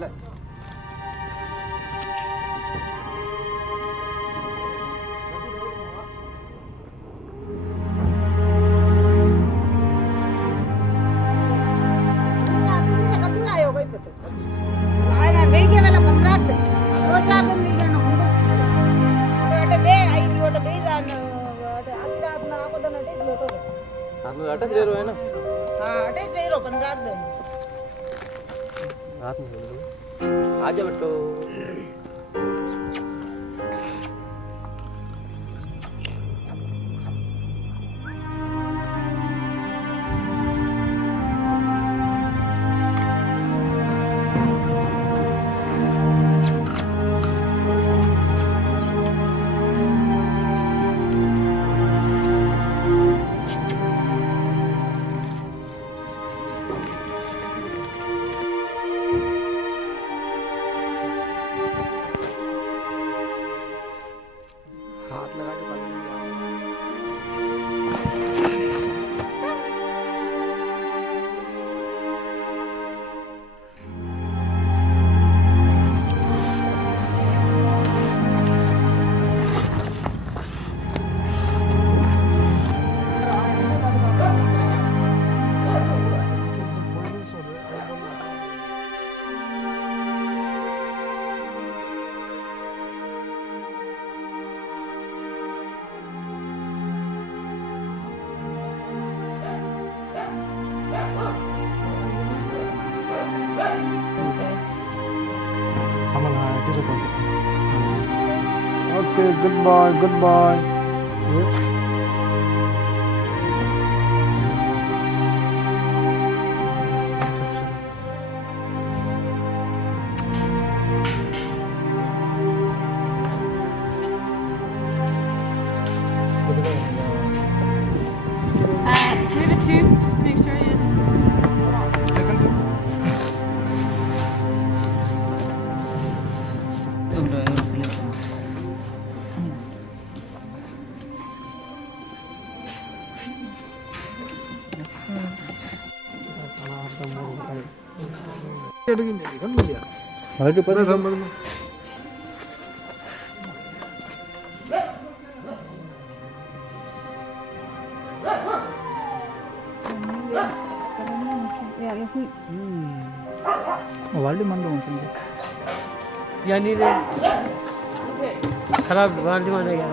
ले आप लोग अटक ले रहे हो है ना? हाँ अटैच ले रहो 15 दिन रात में बोल रहे हो। आ जाओ बेटो। हाथ लगा के बात Okay, goodbye, goodbye. Yes. Move it too, just to make sure he doesn't stop. हट पर वाली मंद ఉంటుంది यानी खराब वाली मानेगा